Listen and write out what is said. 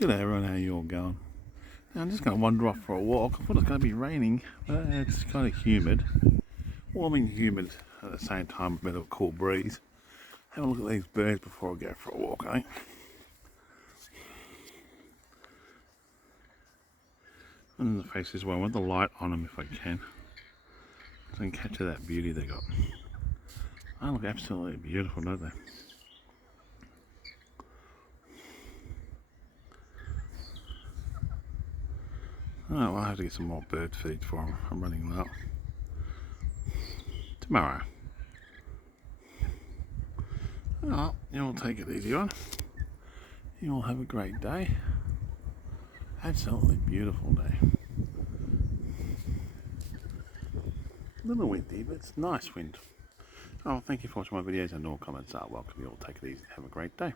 Good day everyone, how you all going? Now, I'm just going to wander off for a walk. I thought it was going to be raining, but it's kind of humid. Warming and humid at the same time, a bit of a cool breeze. Have a look at these birds before I go for a walk, eh? And the faces, well, I want the light on them if I can. So I can capture that beauty they got. They look absolutely beautiful, don't they? Oh, well, I'll have to get some more bird feed for them. I'm running low. Tomorrow. Oh, you all take it easy on. You all have a great day. Absolutely beautiful day. A little windy, but it's nice wind. Oh, thank you for watching my videos, and all comments are welcome. You all take it easy. Have a great day.